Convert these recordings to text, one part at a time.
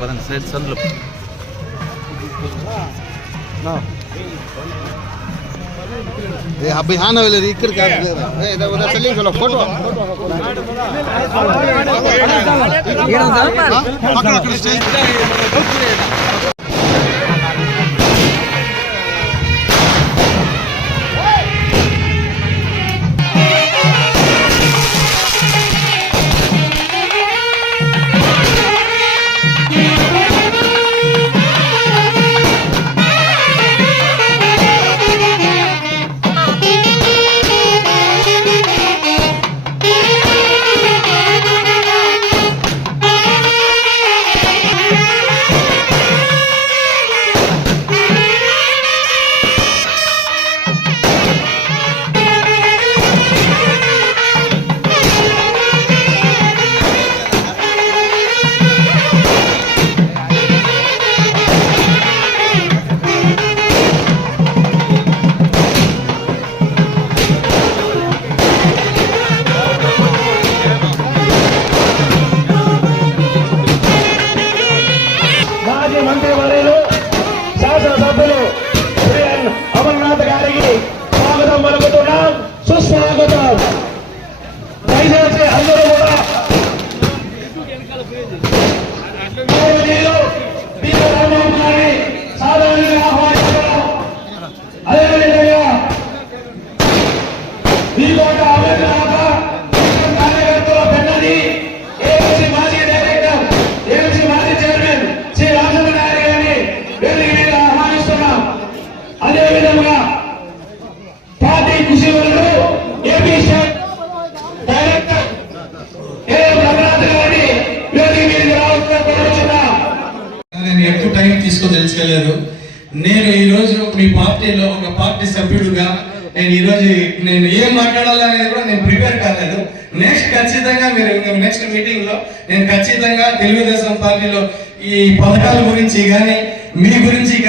పదండి సైడ్ సందులో ए अभी हाँ ना वाले इकर क्या ए इधर उधर चलिए चलो फोटो पकड़ो पकड़ो स्टेज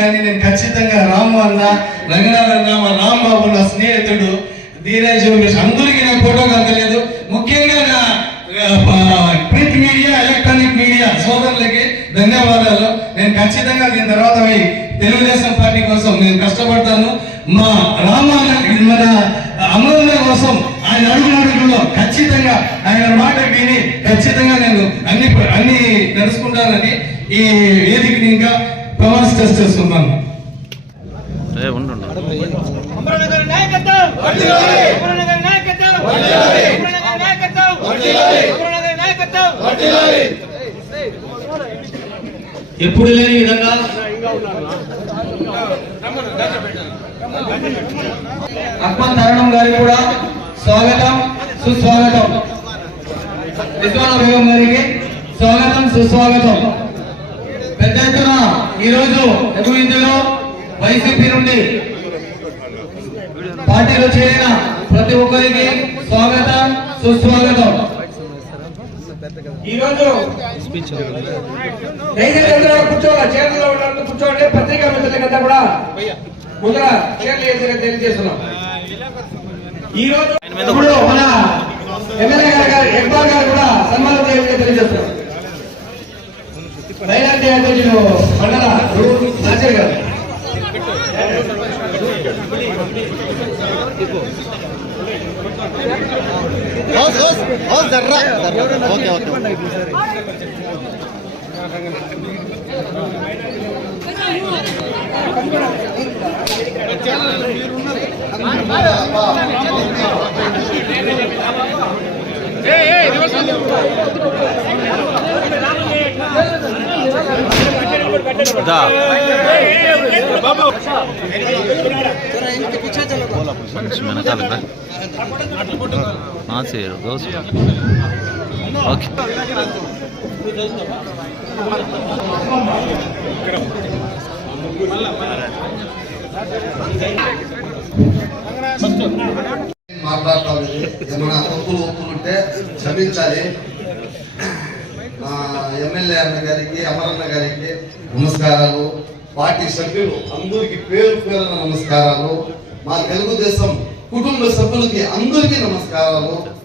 కానీ నేను ఖచ్చితంగా రాము అన్న రంగనాథ్ అన్న మా రాంబాబు నా స్నేహితుడు ధీరజ్ అందరికీ నేను ఫోటో కలగలేదు ముఖ్యంగా నా ప్రింట్ మీడియా ఎలక్ట్రానిక్ మీడియా సోదరులకి ధన్యవాదాలు. నేను ఖచ్చితంగా దీని తర్వాత తెలుగుదేశం పార్టీ కోసం నేను కష్టపడతాను. మా రామాన మన అమరన్న కోసం ఆయన అడుగునడుగులో ఖచ్చితంగా ఆయన మాట విని ఖచ్చితంగా నేను అన్ని అన్ని నడుచుకుంటానని ఈ వేదికని ఇంకా ప్రమాణ చేస్తున్నాను అమరనగర్ నాయకత్వం! ఎప్పుడు లేని విధంగా అక్మల్ తరుణం గారికి కూడా స్వాగతం సుస్వాగతం. రిజ్వానా బేగం గారికి స్వాగతం సుస్వాగతం. ఈరోజు ఎగువిందులో వైసీపీ నుండి పార్టీలో చేరిన ప్రతి ఒక్కరికి స్వాగతం సుస్వాగతం. ఈరోజు కూర్చోవాలి చేతుల్లో ఉన్నట్టు కూర్చోండి. పత్రికా మిత్రులకంతా కూడా ముందర చీరలు వేసి తెలియజేస్తున్నాం. ఈ రోజు ఇప్పుడు మన ఎమ్మెల్యే గారు గారు కూడా సన్మానం తెలియజేస్తున్నారు మైనార్టీ అధ్యక్షుడు మండల నాచర్ గారు. ఓకే మీరున్నారు దా కొంచెం చేయరు దోశ ఓకే ఏమైనా తప్పులు ఒప్పులు ఉంటే క్షమించాలి. మా ఎమ్మెల్యే అన్న గారికి అమరన్న గారికి నమస్కారాలు. పార్టీ సభ్యులు అందరికీ పేరు పేరున నమస్కారాలు. మా తెలుగుదేశం కుటుంబ సభ్యులకి అందరికీ నమస్కారాలు.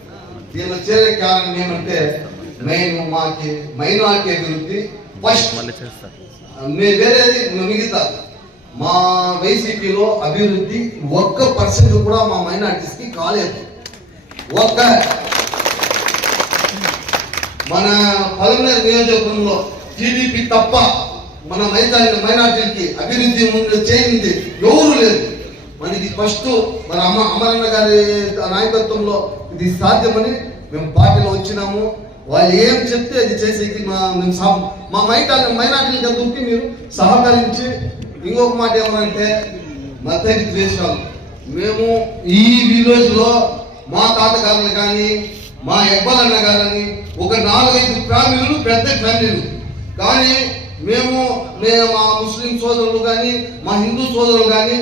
దీని చేరే కారణం ఏమంటే మేము మాకి మైనార్టీ అభివృద్ధి ఫస్ట్. మళ్ళీ మే- వేరేది మిగతా. మా వైసీపీలో అభివృద్ధి ఒక్క పర్సెంట్ కూడా మా మైనార్టీస్కి కాలేదు. ఒక్క మన పదమూడు నియోజకవర్గంలో టీడీపీ తప్ప మన మైదాని మైనార్టీలకి అభివృద్ధి ముందు చేయింది ఎవరు లేదు మనకి ఫస్ట్ మన అమ్మ అమరన్న గారి నాయకత్వంలో ఇది సాధ్యమని మేము పార్టీలో వచ్చినాము. వాళ్ళు ఏం చెప్తే అది చేసేది మా మేము సహ మా మైటా మైనార్టీలకి అందుకు మీరు సహకరించి ఇంకొక మాట ఏమంటే మతకి ద్వేషాలు. మేము ఈ విలేజ్లో మా తాతగారులు కానీ మా ఎవ్వలన్న గారని ఒక నాలుగైదు ఫ్యామిలీలు పెద్ద ఫ్యామిలీలు కానీ మేము మేము మా ముస్లిం సోదరులు కానీ మా హిందూ సోదరులు కానీ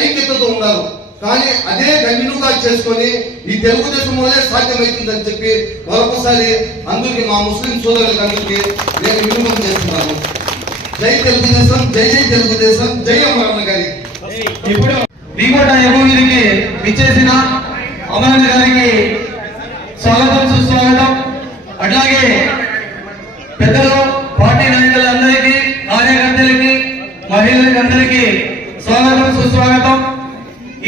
ఐక్యతతో ఉన్నారు. కానీ అదే కంటిన్యూగా చేసుకొని ఈ తెలుగుదేశం వల్లే సాధ్యమవుతుందని చెప్పి మరొకసారి అందుకే మా ముస్లిం సోదరులకు అందరికీ నేను విన్నపం చేస్తున్నాను. జై తెలుగుదేశం జై జై తెలుగుదేశం జై అమరన్న గారి. ఇప్పుడు వికోట ఎగువగిరికి విచ్చేసిన అమరన్న గారికి స్వాగతం సుస్వాగతం. అట్లాగే పెద్దలు పార్టీ నాయకులందరికీ కార్యకర్తలకి మహిళలకి అందరికీ స్వాగతం సుస్వాగతం.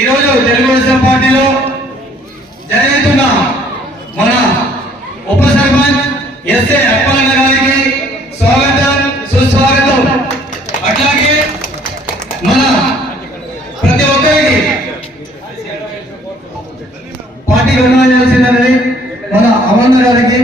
ఈరోజు తెలుగుదేశం పార్టీలో జరుగుతున్న మన ఉప సర్పంచ్ ఎస్ఏ అప్పలన్న గారికి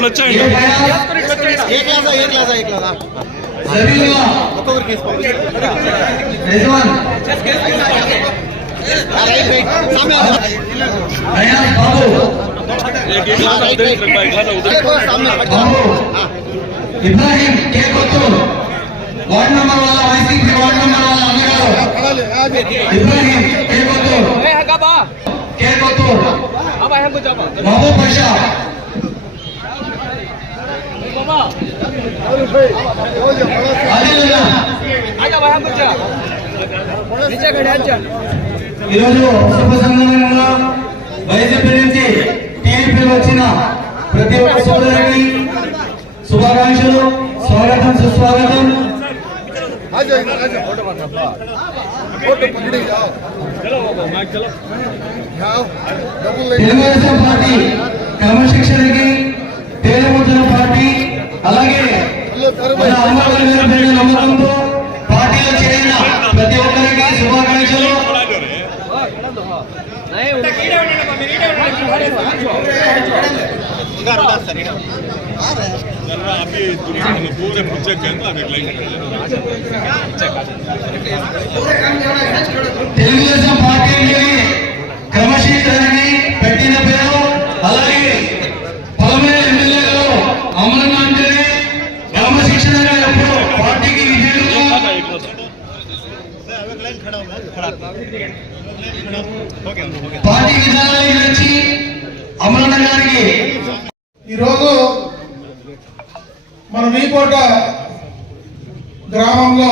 వేసుకొని ఇట్లా వచ్చాయండి ఏ ఫయాజ్ జబీల్లా రిజ్వాన్ అయాన్ బాబు బాబు ఇబ్రాహిం కే కొత్తూరు వార్డు నంబర్ వాళ్ళ వైసీపీ వార్డు నంబర్ వాళ్ళ అన్నగారు ఇబ్రాహిం కే కొత్తూరు కే కొత్తూరు మహబూబ్ పాషా ఆదిలుల్లా ఈరోజు శుభ సందర్భంలో వైసీపీ నుంచి టీడీపీలో వచ్చిన ప్రతి ఒక్క సోదరికి శుభాకాంక్షలు స్వాగతం సుస్వాగతం. తెలుగుదేశం పార్టీ క్రమశిక్షణకి తేలిముద్ర పార్టీ. అలాగే మన అమ్మవారి మీద పడిన నమ్మకంతో పార్టీలో చేరిన ప్రతి ఒక్కరికి శుభాకాంక్షలు पूरे पूछे कहते हैं अभी తెలుగుదేశం పార్టీని క్రమశిక్షణని పెట్టిన పేరు అలాగే పొలమే ఎమ్మెల్యేలో అమరణ అంటేనే ఎప్పుడు పార్టీకి పార్టీ గారికి ఈరోజు మన మీకోట గ్రామంలో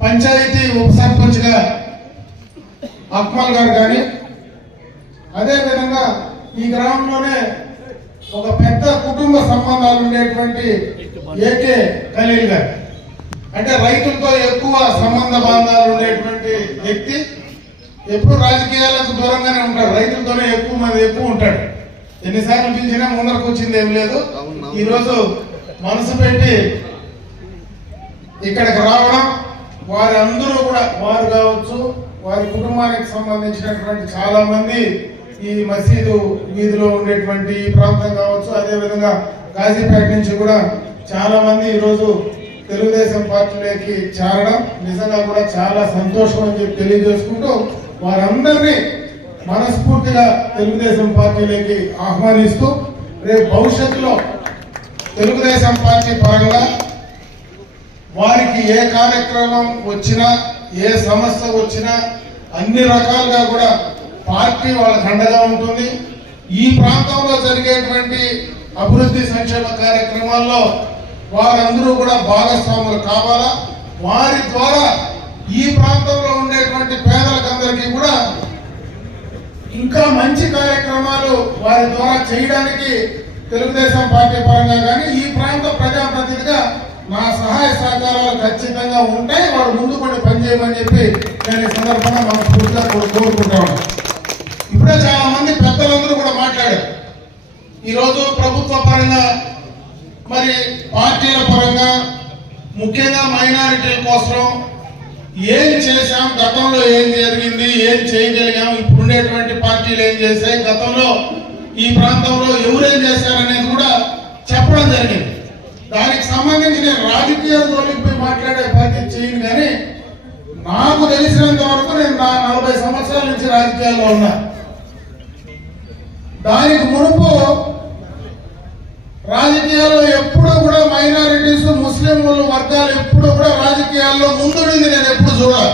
పంచాయతీ ఉప సర్పంచ్గా అక్మల్ గారు కానీ అదేవిధంగా ఈ గ్రామంలోనే ఒక పెద్ద కుటుంబ సంబంధాలు ఉండేటువంటి ఏకే ఖలీల్ గారు. అంటే రైతులతో ఎక్కువ సంబంధ బాంధాలు ఉండేటువంటి వ్యక్తి ఎప్పుడు రాజకీయాలకు దూరంగానే ఉంటాడు. రైతులతోనే ఎక్కువ మంది ఎక్కువ ఉంటాడు. ఎన్నిసార్లు పిలిచినా ముందరకు వచ్చింది ఏం లేదు. ఈ రోజు మనసు పెట్టి ఇక్కడికి రావడం వారి అందరూ కూడా వారు కావచ్చు వారి కుటుంబానికి సంబంధించినటువంటి చాలా మంది ఈ మసీదు వీధిలో ఉండేటువంటి ఈ ప్రాంతం కావచ్చు అదేవిధంగా గాజీపేట నుంచి కూడా చాలా మంది ఈరోజు తెలుగుదేశం పార్టీలోకి చేరడం నిజంగా కూడా చాలా సంతోషం అని చెప్పి తెలియజేసుకుంటూ వారందరినీ మనస్ఫూర్తిగా తెలుగుదేశం పార్టీలోకి ఆహ్వానిస్తూ రేపు భవిష్యత్తులో తెలుగుదేశం పార్టీ పరంగా వారికి ఏ కార్యక్రమం వచ్చినా ఏ సమస్య వచ్చినా అన్ని రకాలుగా కూడా పార్టీ వాళ్ళకి అండగా ఉంటుంది. ఈ ప్రాంతంలో జరిగేటువంటి అభివృద్ధి సంక్షేమ కార్యక్రమాల్లో వారందరూ కూడా భాగస్వాములు కావాలా? వారి ద్వారా ఈ ప్రాంతంలో ఉండేటువంటి పేదలకందరికీ కూడా ఇంకా మంచి కార్యక్రమాలు వారి ద్వారా చేయడానికి తెలుగుదేశం పార్టీ పరంగా కానీ ఈ ప్రాంత ప్రజాప్రతినిధిగా నా సహాయ సహకారాలు ఖచ్చితంగా ఉంటాయి. వాడు ముందు పడి పనిచేయమని చెప్పి నేను ఈ సందర్భంగా మనస్ఫూర్తిగా కో- కోరుకుంటాను ఈరోజు ప్రభుత్వ పరంగా మరి పార్టీల పరంగా ముఖ్యంగా మైనారిటీల కోసం ఏం చేశాం గతంలో ఏం జరిగింది ఏం చేయగలిగాం ఇప్పుడుండేటువంటి పార్టీలు ఏం చేశాయి గతంలో ఈ ప్రాంతంలో ఎవరేం చేశారనేది కూడా చెప్పడం జరిగింది. దానికి సంబంధించి నేను రాజకీయ జోలికి పోయి మాట్లాడే బాధ్యత చేయను కానీ నాకు తెలిసినంత వరకు నేను నా నలభై సంవత్సరాల నుంచి రాజకీయాల్లో ఉన్నా. దానికి మునుపు రాజకీయాల్లో ఎప్పుడు కూడా మైనారిటీస్ ముస్లిం వర్గాలు ఎప్పుడు కూడా రాజకీయాల్లో ముందుండింది నేను ఎప్పుడు చూడాలి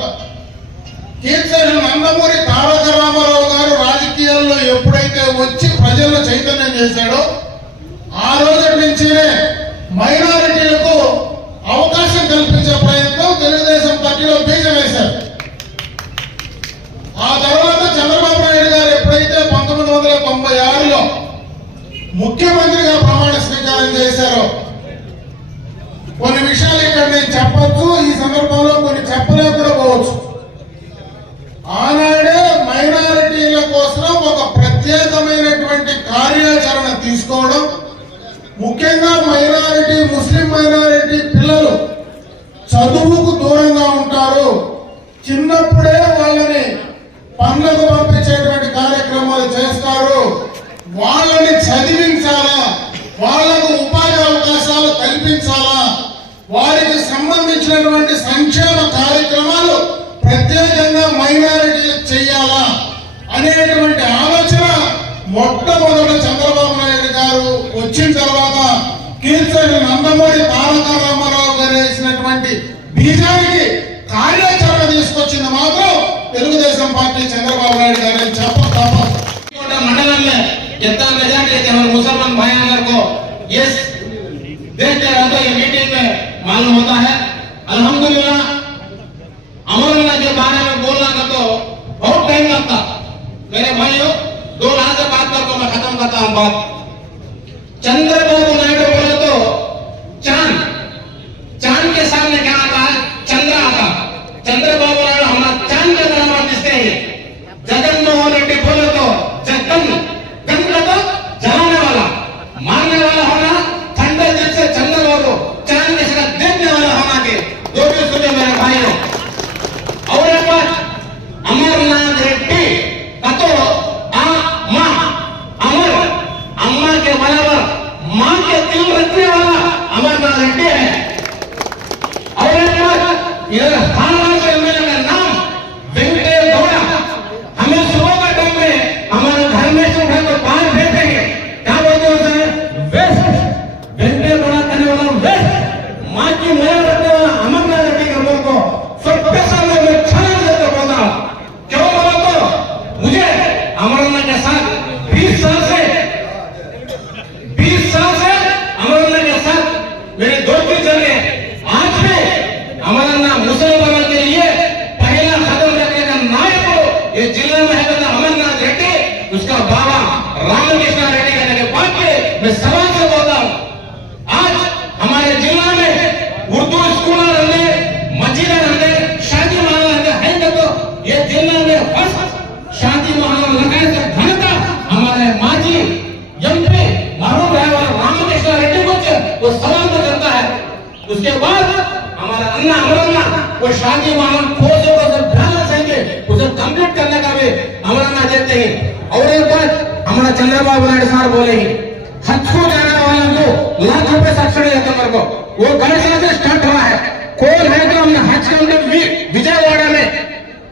కీర్తన నందమూరి తారక రామారావు గారు రాజకీయాల్లో ఎప్పుడైతే వచ్చి ప్రజల్లో చైతన్యం చేశాడో ఆ రోజు నుంచినే మైనారిటీ ముఖ్యమంత్రిగా ప్రమాణ స్వీకారం చేశారు. కొన్ని విషయాలు ఇక్కడ నేను చెప్పచ్చు ఈ సందర్భంలో కొన్ని చెప్పలేకపోవచ్చు ఆనాడే మైనారిటీల కోసం ఒక ప్రత్యేకమైనటువంటి కార్యాచరణ తీసుకోవడం ముఖ్యంగా మైనారిటీ ముస్లిం మైనారిటీ పిల్లలు చదువుకు దూరంగా ఉంటారు. చిన్నప్పుడే వాళ్ళని పనులకు పంపించేటువంటి కార్యక్రమాలు చేస్తారు. వాళ్ళని చదివి వాళ్ళకు ఉపాధి అవకాశాలు కల్పించాలా? వారికి సంబంధించినటువంటి సంక్షేమ కార్యక్రమాలు ప్రత్యేకంగా మైనారిటీలకు చేయాలా? అనేటువంటి ఆలోచన మొట్టమొదట చంద్రబాబు నాయుడు గారు వచ్చిన తర్వాత కీర్తని నందమూరి తారక రామారావు గారు వేసినటువంటి బీజానికి కార్యాచరణ తీసుకొచ్చింది మాత్రం తెలుగుదేశం పార్టీ చంద్రబాబు నాయుడు గారు చెప్ప తప్ప మండలంలో में जितना मेजॉरिटी है हमारे मुसलमान भाई अगर को ये देखते रहते ये मीटिंग में मालूम होता है। अल्हम्दुलिल्लाह अमरनाथ के बारे में बोलना का तो बहुत टाइम लगता। मेरे भाइयों, दो लाख बात करके मैं खत्म करता हूँ बात। और एक बात हमारा चंद्रबाबू नायडू साहब बोले ही हज को जाने वालों को लाख रुपए सब्सिडी देते मेरे को। वो गणेश से स्टार्ट हुआ है। कौन है जो हमने हज के अंदर विजयवाड़ा में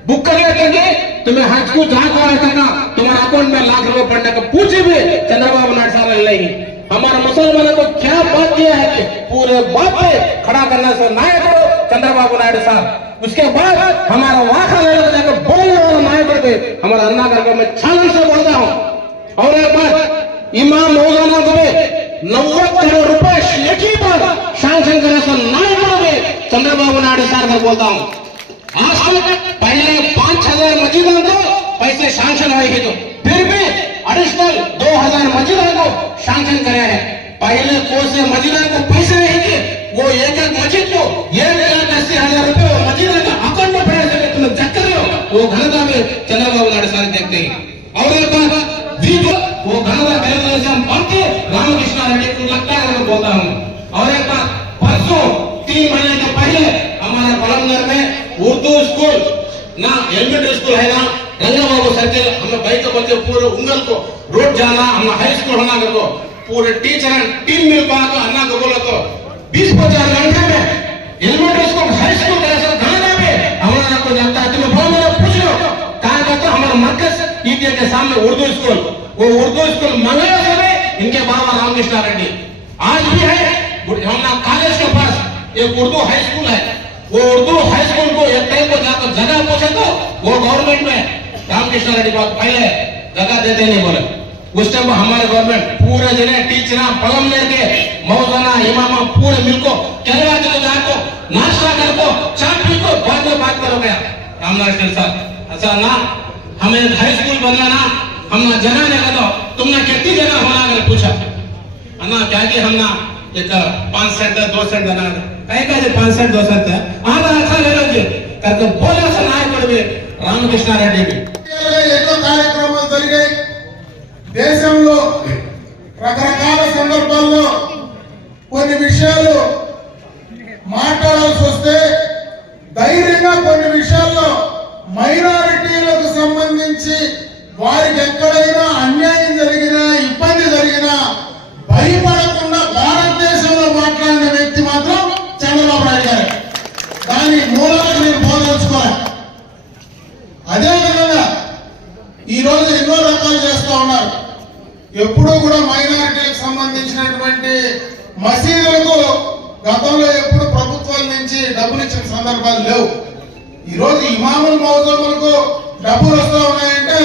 बुक कर लेते थे तुम्हें हज को जहाँ को आया था तुम्हारे अकाउंट में लाख रुपए पड़ने का पूछे भी चंद्रबाबू नायडू साहब नहीं हमारे मुसलमानों को क्या बात दिया है कि पूरे बात पे खड़ा करना से नायक हो चंद्रबाबु नायडू साहब, उसके बाद हमारा वाखा को जाकर बोलने वाला नायक थे हमारा अन्ना करके मैं छालन से बोलता हूँ। और एक बात, इमाम मौलाना को नव्वद करोड़ रुपए ही बार शांक्शन करने से नायक में चंद्रबाबु नायडू साहब को बोलता हूँ। आज तक पहले पाँच हज़ार मस्जिदों को पैसे शांक्शन हुए तो फिर भी एडिशनल दो हज़ार मस्जिदों को शांक्शन करे हैं। पहले कौन से मस्जिदों को पैसे नहीं थे, वो एक एक बच्चे पूरे उंगल को रोड जाना, हम हाई स्कूल होना कर दो। पूरे टीचर टीम मिल पा तो अन्ना को बोला तो बीस पचास घंटे में एलिमेंट्री स्कूल हाई स्कूल कैसे गंगा में हमारा को जानता है, तुम्हें बहुत मेरा पूछ लो। कहा कहते हो? हमारा मरकज ईटीए के सामने उर्दू स्कूल वो उर्दू स्कूल मंगला समय इनके बाबा रामकृष्ण रेड्डी। आज भी है हमना कॉलेज के पास एक उर्दू हाई स्कूल है। वो उर्दू हाई स्कूल को एक टाइम को जाकर जगह पूछे तो वो गवर्नमेंट में रामकृष्ण रेड्डी बाबू पहले दगा देते नहीं बोले। उस टाइम पर हमारे गवर्नमेंट पूरे जने टीचर पलम लेके मौजाना इमामा पूरे मिलको चलवा चलो जाको, नाश्ता कर को चाय पी को बाद में बात करो गया रामलाल के साथ ऐसा अच्छा ना, हमें हाई स्कूल बनना ना हमने जना ने कहा तो, तुमने कितनी जगह होना अगर पूछा? अन्ना, क्या कि हम ना एक पाँच सेंटर दो सेंटर ना? कहीं कहीं पाँच सेंटर दो सेंटर हाँ। तो अच्छा ले लो जी। करके बोले सनाए कर रामकृष्ण रेड्डी भी। तो దేశంలో రకరకాల సందర్భాల్లో కొన్ని విషయాలు మాట్లాడాల్సి వస్తే ధైర్యంగా కొన్ని విషయాల్లో మైనారిటీలకు సంబంధించి వారికి ఎక్కడైనా అన్యాయం జరిగినా ఇబ్బంది జరిగినా భయపడకుండా భారతదేశంలో మాట్లాడిన వ్యక్తి మాత్రం చంద్రబాబు నాయుడు గారు దాని మూలాలకు నేను పోదలుచుకోవాలి అదే విధంగా ఈ రోజు ఎన్నో రకాలు చేస్తా ఉన్నారు ఎప్పుడూ కూడా మైనారిటీలకు సంబంధించినటువంటి మసీదులకు గతంలో ఎప్పుడు ప్రభుత్వాల నుంచి డబ్బులు ఇచ్చిన సందర్భాలు లేవు ఈ రోజు ఇమాముల మౌజములకు డబ్బులు వస్తూ ఉన్నాయంటే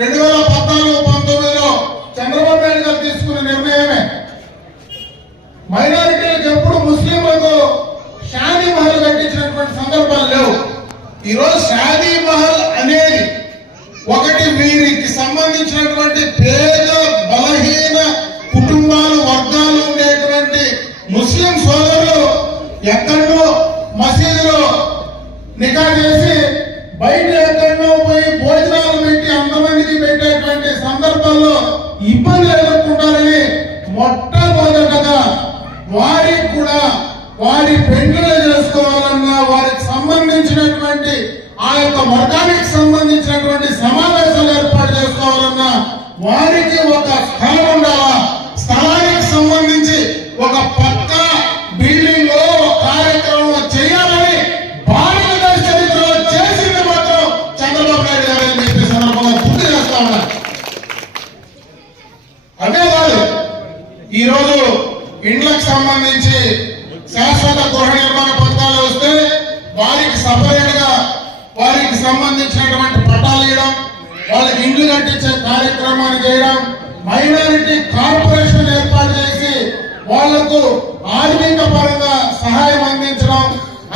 రెండు వేల పద్నాలుగు పంతొమ్మిదిలో చంద్రబాబు నాయుడు గారు తీసుకున్న నిర్ణయమే. మైనారిటీలకు ఎప్పుడు ముస్లింలకు షాదీ మహల్ కట్టించినటువంటి సందర్భాలు లేవు. ఈరోజు షాదీ మహల్ అనేది ఒకటి వీరికి సంబంధించినటువంటి పేద బలహీన కుటుంబాలు వర్గాలు ఉండేటువంటి ముస్లిం సోదరులు ఎక్కడో సంబంధించినటువంటి పట్టాలు ఇవ్వడం వాళ్ళకి ఇండ్లు కట్టించే కార్యక్రమాన్ని చేయడం మైనారిటీ కార్పొరేషన్ ఏర్పాటు చేసి వాళ్ళకు ఆర్థిక పరంగా సహాయం అందించడం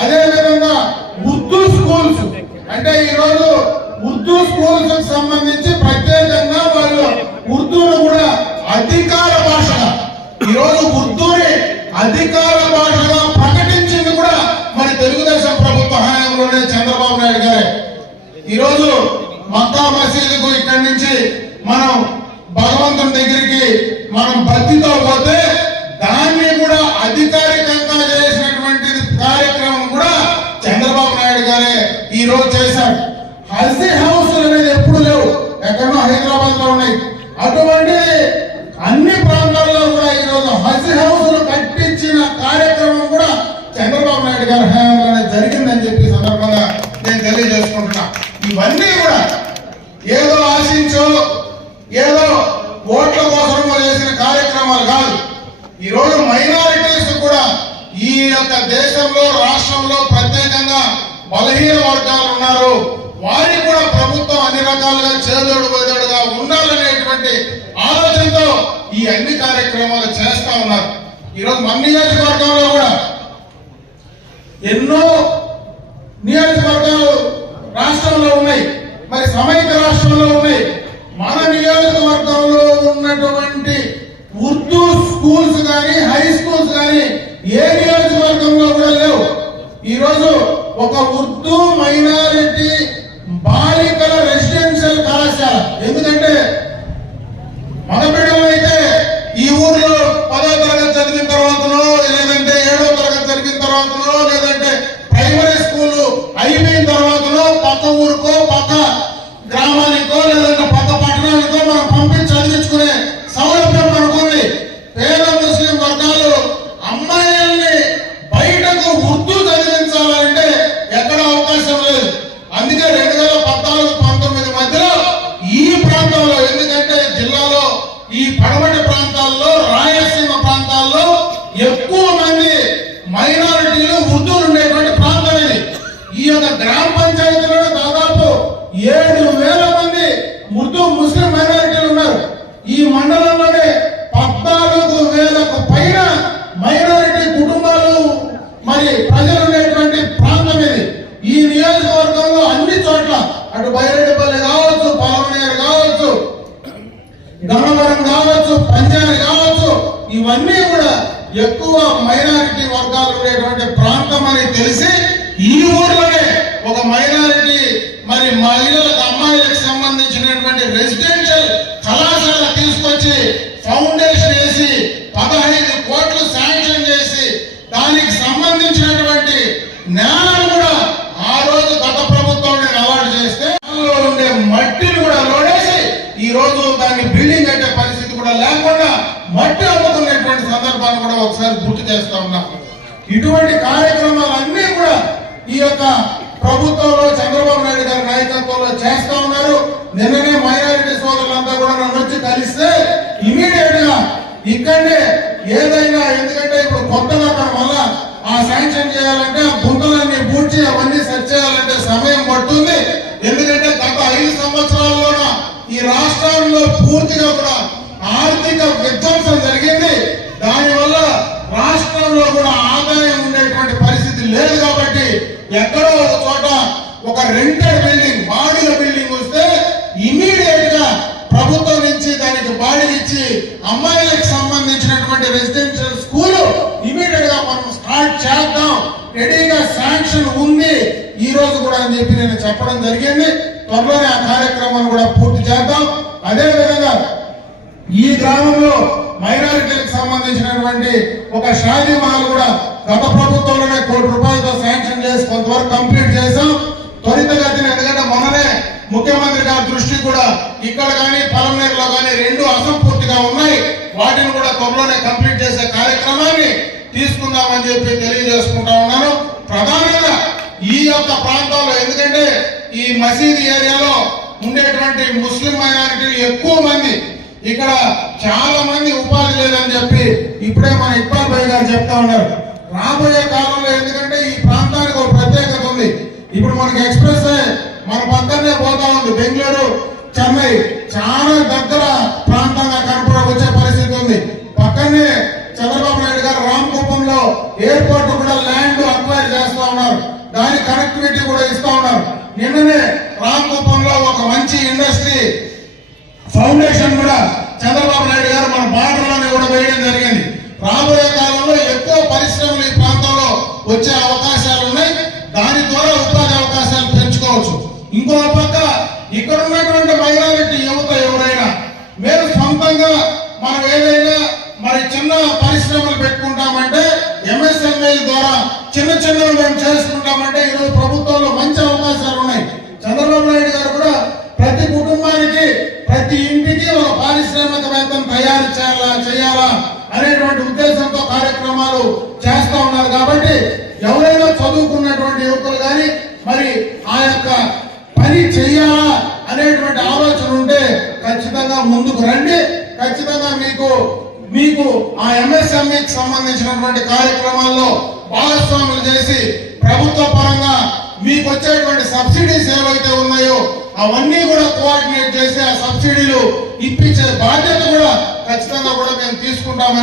అదే విధంగా ఉర్దూ స్కూల్స్. అంటే ఈ రోజు ఉర్దూ స్కూల్స్ సంబంధించి ప్రత్యేకంగా వాళ్ళు ఉర్దూను కూడా అధికార భాషగా ఈ రోజు ఉర్దూని అధికార భాషగా ప్రకటించింది కూడా మరి తెలుగుదేశం ప్రభుత్వ హయాంలోనే చంద్రబాబు నాయుడు గారే. ఈరోజు మక్కా మసీదుకు ఇక్కడి నుంచి మనం భగవంతుని దగ్గరికి మనం భక్తితో పోతే దాన్ని కూడా అధికారికంగా చేసినటువంటి కార్యక్రమం కూడా చంద్రబాబు నాయుడు గారే ఈ రోజు చేశారు కానీ హై స్కూల్స్ కానీ ఏ నియోజకవర్గంలో కూడా లేవు. ఈరోజు ఒక ఉర్దూ మైనారిటీ బాలికల మైనారిటీలు వృద్ధులు ఉండేటువంటి ప్రాంతం ఇది. ఈ యొక్క గ్రామ పంచాయతీలో దాదాపు ఏడు వేల మంది ఉర్దూ ముస్లిం మైనారిటీలు ఉన్నారు. ఈ మండలం ఎక్కువ మైనారిటీ వర్గాలు ఉండేటువంటి ప్రాంతం అని తెలిసి ఈ ఊర్లోనే ఒక మైనారిటీ మరి మహిళలకు అమ్మాయిలకు సంబంధించినటువంటి రెసిడెన్షియల్ కళాశాల తీసుకొచ్చి ఫౌండేషన్ వేసి పదహైదు కోట్లు శాంక్షన్ చేసి దానికి సంబంధించినటువంటి నేలను కూడా ఆ రోజు గత ప్రభుత్వం నేను అవార్డు చేస్తే ఉండే మట్టిని కూడా లోడేసి ఈ రోజు దాన్ని బిల్డింగ్ కట్టే పరిస్థితి కూడా లేకుండా మట్టి అమ్ముతున్నటువంటి సందర్భాన్ని కూడా ఒకసారి గుర్తు చేస్తా ఉన్నాం. ఇటువంటి కార్యక్రమాలన్నీ కూడా ఈ యొక్క ప్రభుత్వంలో చంద్రబాబు నాయుడు గారి నాయకత్వంలో చేస్తా ఉన్నారు. నిన్ననే మైనారిటీ సోదరులంతా కూడా నన్ను వచ్చి కలిస్తే ఇమీడియట్గా ఇక్కడే ఏదైనా ఎందుకంటే ఇప్పుడు కొత్తగా అక్కడ వల్ల ఆ శాంక్షన్ చేయాలంటే ఆ గుంతలన్నీ పూడ్చి అవన్నీ సెట్ చేయాలంటే సమయం పడుతుంది. ఎందుకంటే గత ఐదు సంవత్సరాల్లోన ఈ రాష్ట్రంలో పూర్తిగా కూడా ఆర్థిక విధ్వంసం జరిగింది. దానివల్ల రాష్ట్రంలో కూడా ఆదాయం ఉండేటువంటి పరిస్థితి లేదు కాబట్టి ఎక్కడో ఒక చోట ఒక రెంటెడ్ బిల్డింగ్ బాడీల బిల్డింగ్ వస్తే ఇమీడియట్గా ప్రభుత్వం నుంచి దానికి బాడీ ఇచ్చి అమ్మాయిలకు సంబంధించినటువంటి రెసిడెన్షియల్ స్కూల్ ఇమీడియట్గా మనం స్టార్ట్ చేద్దాం. రెడీగా శాంక్షన్ ఉంది. ఈ రోజు కూడా అని చెప్పి నేను చెప్పడం జరిగింది. త్వరలోనే ఆ కార్యక్రమాన్ని కూడా పూర్తి చేద్దాం. అదే విధంగా ఈ గ్రామంలో మైనారిటీలకు సంబంధించినటువంటి ఒక షాదీ మహల్ కూడా గత ప్రభుత్వంలోనే కోటి రూపాయలతో శాంక్షన్ చేసి కొంతవరకు కంప్లీట్ చేశాం. త్వరితగతిన ఎందుకంటే మొన్ననే ముఖ్యమంత్రి గారి దృష్టి కూడా ఇక్కడ కానీ పలమనేరులో కానీ రెండు అసంపూర్తిగా ఉన్నాయి. వాటిని కూడా త్వరలోనే కంప్లీట్ చేసే కార్యక్రమాన్ని తీసుకుందామని చెప్పి తెలియజేసుకుంటా ఉన్నాను. ప్రధానంగా ఈ యొక్క ప్రాంతంలో ఎందుకంటే ఈ మసీద్ ఏరియాలో ఉండేటువంటి ముస్లిం మైనారిటీలు ఎక్కువ మంది ఇక్కడ చాలా మంది ఉపాధి లేదని చెప్పి ఇప్పుడే మన ఇక్బాల్ భాయ్ గారు చెప్తా ఉన్నారు. రాబోయే కాలంలో ఎందుకంటే ఈ ప్రాంతానికి ఒక ప్రత్యేకత ఉంది. ఇప్పుడు మనకి ఎక్స్ప్రెస్ మన పక్కనే పోతా ఉంది. బెంగళూరు చెన్నై చాలా దగ్గర ప్రాంతంగా కనపడ వచ్చే పరిస్థితి ఉంది. పక్కనే చంద్రబాబు నాయుడు గారు రామకుప్పంలో ఎయిర్పోర్ట్ కూడా ల్యాండ్ అక్వైర్ చేస్తా ఉన్నారు. దాని కనెక్టివిటీ కూడా ఇస్తా ఉన్నారు. నిన్ననే రామకుప్పంలో ఒక మంచి ఇండస్ట్రీ ఫౌండేషన్ కూడా చంద్రబాబు నాయుడు గారు మన బార్డర్లోనే కూడా వేయడం జరిగింది. రాబోయే కాలంలో ఎక్కువ పరిశ్రమలు ఈ ప్రాంతంలో వచ్చే అవకాశాలు ఉన్నాయి. దాని ద్వారా ఉపాధి అవకాశాలు పెంచుకోవచ్చు. ఇంకో పక్క ఇక్కడ ఉన్నటువంటి మైనారిటీ యువత ఎవరైనా మేము సొంతంగా మనం ఏదైనా మరి చిన్న పరిశ్రమలు పెట్టుకుంటామంటే ఎంఎస్ఎంఏల ద్వారా చిన్న చిన్నవి మేము చేసుకుంటామంటే ఈరోజు ప్రభుత్వంలో మంచి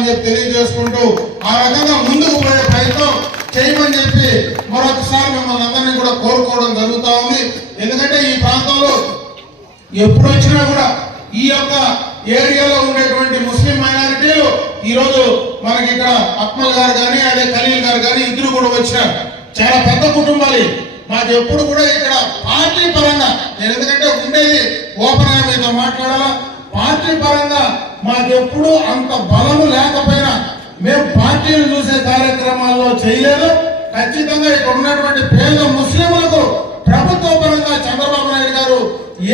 చెప్పి తెలియజేసుకుంటూ ఆ రకంగా ముందుకు పోయే ప్రయత్నం చేయమని చెప్పి మరొకసారి మిమ్మల్ని అందరినీ కూడా కోరుకోవడం జరుగుతూ ఉంది. ఎందుకంటే ఈ ప్రాంతంలో ఎప్పుడు వచ్చినా కూడా ఈ యొక్క ఏరియాలో ఉండేటువంటి ముస్లిం మైనారిటీలు ఈరోజు మనకి ఇక్కడ అక్మల్ గారు కానీ అదే ఖలీల్ గారు కానీ ఇద్దరు కూడా వచ్చినారు. చాలా పెద్ద కుటుంబాలు మాకు ఎప్పుడు కూడా ఇక్కడ పార్టీ పరంగా నేను ఎందుకంటే ఉండేది ఓపెన్గా మీతో మాట్లాడాలా? పార్టీ పరంగా మాకు ఎప్పుడు అంత బలము లేకపోయినా మేము పార్టీలు చూసే కార్యక్రమాల్లో చేయలేదు. ఖచ్చితంగా ఇక్కడ ఉన్నటువంటి పేద ముస్లింలకు ప్రభుత్వ పరంగా చంద్రబాబు నాయుడు గారు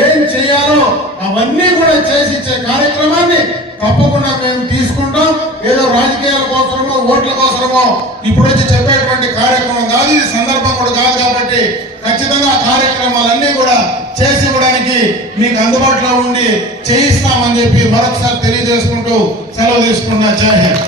ఏం చేయాలో అవన్నీ కూడా చేసి ఇచ్చే కార్యక్రమాన్ని తప్పకుండా మేము తీసుకుంటాం. ఏదో రాజకీయాల కోసమో ఓట్ల కోసమో ఇప్పుడు వచ్చి చెప్పేటువంటి కార్యక్రమం కాదు ఇది సందర్భం కూడా కాదు కాబట్టి ఖచ్చితంగా కార్యక్రమాలన్నీ కూడా చేసి ఇవ్వడానికి మీకు అందుబాటులో ఉండి చేయిస్తామని చెప్పి మరొకసారి తెలియజేసుకుంటూ సెలవు తీసుకున్నా జై హింద్.